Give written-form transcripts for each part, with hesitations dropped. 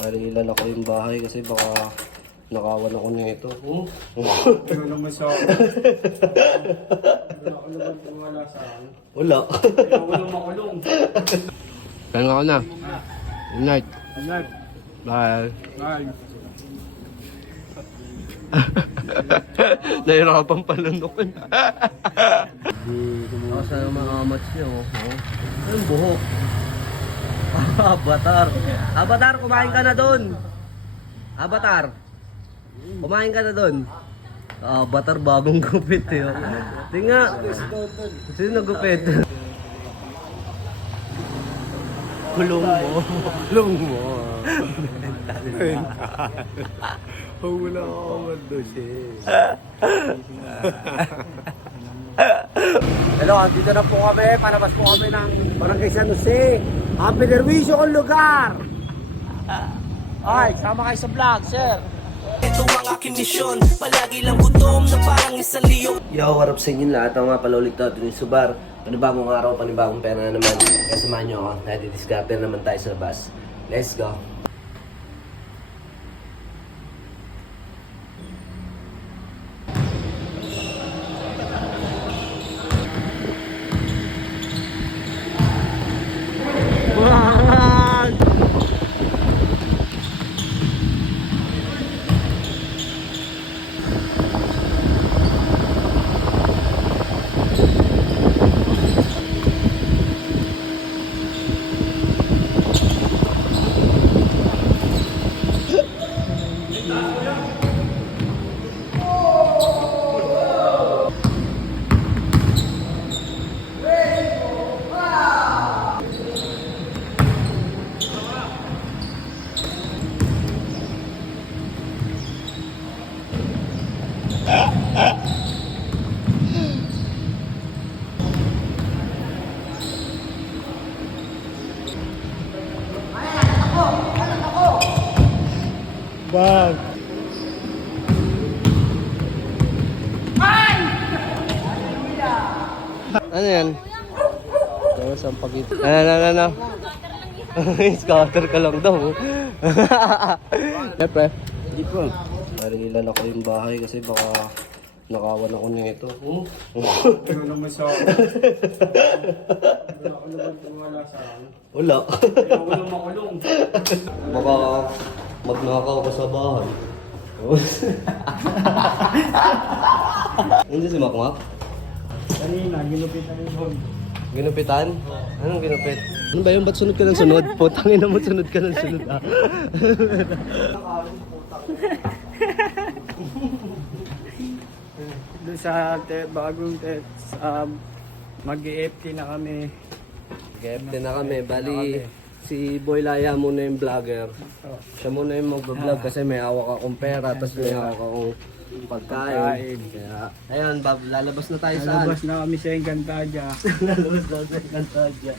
Narilan ako yung bahay kasi baka nakawan ako nito. Ano naman sa akin? Wala ko naman wala sa akin. Wala. Kaya ko naman makulong. Kaya ako na. Good night. Anak, Bye. bye. Nahirapan palunokon. Kasi ang mga amats niyo. Yung buhok. Avatar. Avatar, kumain ka na doon. Avatar. Kumain ka na doon. Avatar, bagong gupit eh. Tingnan. Sino nagupit? Kulong mo. Kulong mo. Wala ako mandosin. Hello, andito na po kami. Palabas po kami ng Barangay San Jose. Ang pinerwisyo kong lugar. Ay, sama kayo sa vlog, sir. Ito ang aking misyon, palagi lang gutom na parang isang leon. Yo, what up sa inyo lahat? Ang nga pala ulit natin yung Subar. Panibagong araw, panibagong pera na naman. Kaya samahan nyo ako. Nadi-discover naman tayo sa labas. Let's go. Bag. Ano yan? Tapos ang pagit. Ano? Scatter ka lang daw. Siyempre. Hindi po. Narilan ako yung bahay kasi baka nakawan ako nito. Ano naman sa akin? Wala ko naman wala sa akin. Wala. Kaya ko naman makulong. Baka magnakaw ka sa bahay. Nandiyan si Makmak? Kanina, ginupitan yung hon. Ginupitan? Anong ginupit? Ano ba yun? Ba't sunod ka ng sunod? Putangin na mo, sunod ka ng sunod ah. Doon sa bagong mag-EFT na kami. Gepte na kami. Bali, si Boy Laya muna yung vlogger. Siya muna yung mag-vlog kasi may hawak akong pera tapos may hawak akong pagkain. Kaya, ayun, lalabas na tayo saan? Lalabas na kami sa Encantadia. Lalabas na sa Encantadia.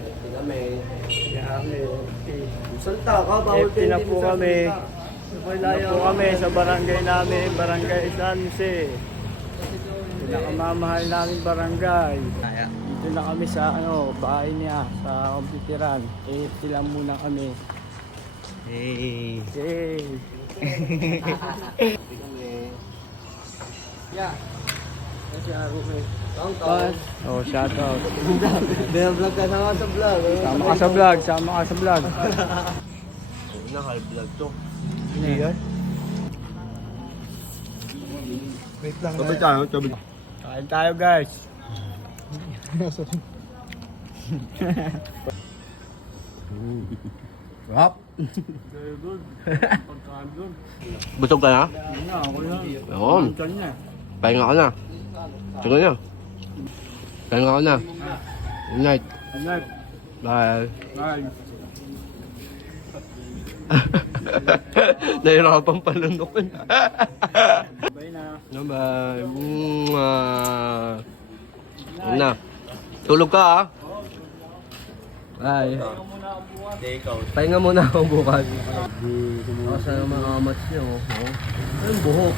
Gepte kami. Salta ka, bawal EFT na po kami. Na po kami sa barangay namin, Barangay San Jose. Pinakamamahal namin barangay. Dito na kami sa bahay niya, sa komputiran. EFT lang muna kami. Hey. Hey! Yeah. Kasi ako eh. Oh, shout out. Vlog ka na sa vlog. Sama ka sa vlog, sama ka sa vlog. Naka-vlog to. Hindi yan. Wait lang. Tabi tayo, tabi. Kain tayo guys. Rap. Very good. Pagkaan good. Busog ka na? Yun na, ako lang. Yun. Pagkaan niya. Pahinga ka na. Sige na. Pahinga ka na. Good night. Anak, Bye. bye. Nahirapan palunokon. Bye na. Bye. Yun na. Tulog ka ah. Bye. Pahinga muna ako bukas. Kasi ang mga amats niyo. Yung buhok.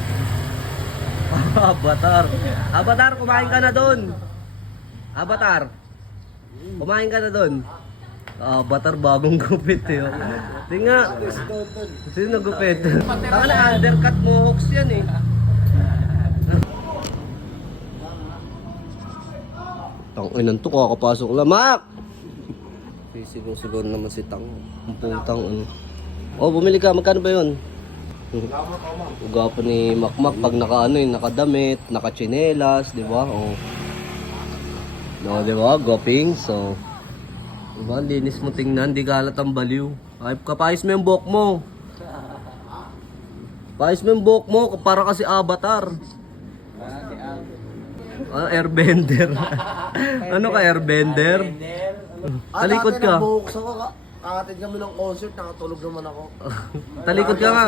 Avatar. Avatar, kumain ka na doon. Avatar. Kumain ka na doon. Avatar, bagong gupit eh. Hindi nga. Sino nagupit? Taka na, undercut mohawks yan eh. Tanginan to, kakapasok lang. Mak! Sigaw naman si Tang. Ang putang ano. Oh, bumili ka. Magkano ba yun? Uga pa ni Makmak pag nakadamit, nakachinelas, di ba? Oh. No, di ba? Goping. So, di ba? Linis mo tingnan, di kalat ang baliw. Ay, kapayos mo yung buhok mo. Payos mo yung buhok mo, para kasi Avatar. Airbender. Ano ka, airbender? Talikod ka. Nabuhuksan ko, kakatid kami ng concert, nakatulog naman ako. Talikod ka nga.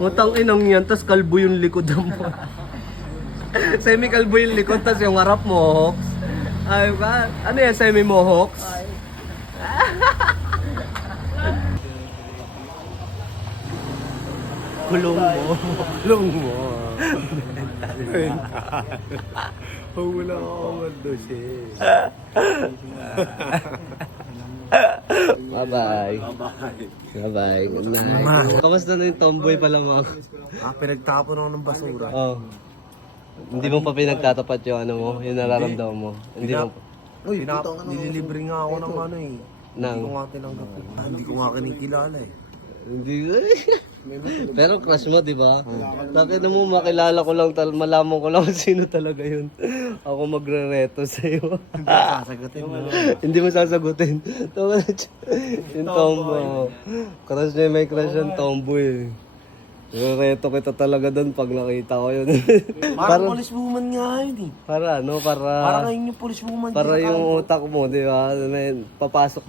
Utang inang yan, tas kalbo yung likod mo. Semi-kalbo yung likod, tas yung harap mo, Hawks. Ay ba? Ano yan, semi-mohawks? Kulong mo. Kulong mo. Wala ako mandosi. Bye-bye. Bye-bye. Good night. Kamusta na yung tomboy pala mo? Pinagtapon ako ng basura. Oh. Hindi mo pa pinagtatapat yung ano mo, yung nararamdaman mo. Hindi mo pa. Uy, nililibre nga ako ng ano eh. Nang? Hindi ko nga tinanggap. Hindi ko nga kinikilala eh. Hindi. Pero crush mo, di ba? Bakit na mo makilala ko lang, malaman ko lang kung sino talaga yun. Ako magre-reto sa'yo. Sasagutin mo. Hindi mo sasagutin. Yung tomboy. Crush niya, may crush yung tomboy. Reto kita talaga doon pag nakita ko yun. Parang police woman nga yun eh. Para ano, Parang ngayon yung police woman. para yung utak mo, di ba?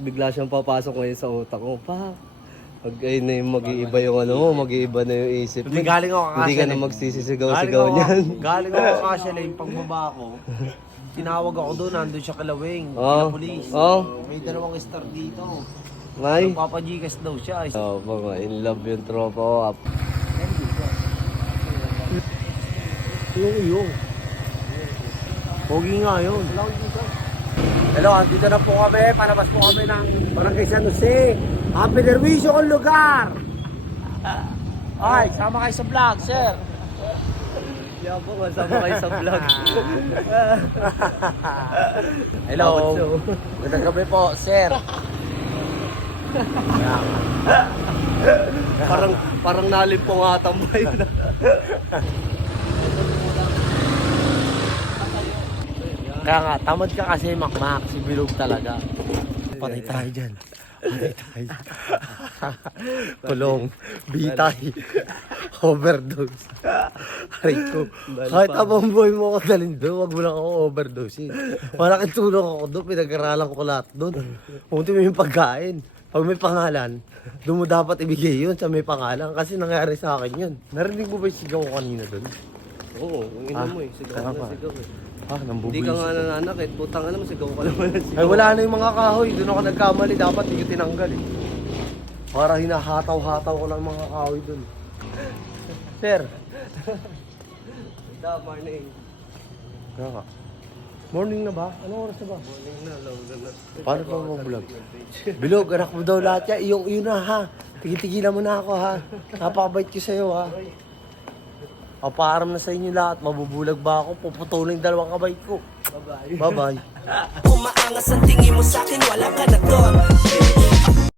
Bigla siyang papasok ngayon sa utak mo. Pag ayun na yung mag-iiba yung ano mo, mag-iiba na yung isip mo. Hindi galing ako Hindi ka na magsisisigaw-sigaw niyan. Galing ako kasi yung pagbaba ko. Tinawag ako doon, nandun siya kalawing. Oh. Police. Oh. May dalawang star dito. May? Papajikas daw siya. Oh, mga in love yung tropa ko. Yung. Pogi nga yun. Hello, andito na po kami. Palabas po kami ng Barangay San Jose. Happy Derwisyo kong lugar. Ay, sama kayo sa vlog, sir. Yeah po, masama kayo sa vlog. Hello. Magandang gabi po, sir. parang nalimpong nga tambay na. Kaya nga, tamad ka kasi makmak. Si Bilog talaga. Patay tayo dyan. Patay tayo. Kulong. Bitay. Overdose. Aray ko. Kahit abang boy mo ako dalhin doon, wag mo lang ako overdose. Malaking tulong ako doon. Pinag-aralan ko lahat doon. Punti mo yung pagkain. Pag may pangalan, doon mo dapat ibigay yun sa may pangalan. Kasi nangyari sa akin yun. Narinig mo ba yung sigaw ko kanina doon? Oo, ang ina mo eh. Sigaw na sigaw eh. Hindi ka nga nananakit. Putang ka naman, sigaw ka naman ng sigaw. Ay wala na yung mga kahoy. Doon ako nagkamali. Dapat hindi ko tinanggal eh. Para hinahataw-hataw ko lang mga kahoy doon. Sir. Morning. Kaya ka. Morning na ba? Anong oras na ba? Morning na, low na. Paano pa mag-vlog? Bilog, anak mo daw lahat yan. Yun na ha. Tigil-tigilan mo na ako ha. Napakabait ko sa'yo ha. Papaaram na sa inyo lahat. Mabubulag ba ako? Puputulong dalawang kabay ko. Bye-bye. Bye-bye. Umaangas ang tingin mo sa'kin, wala ka na doon.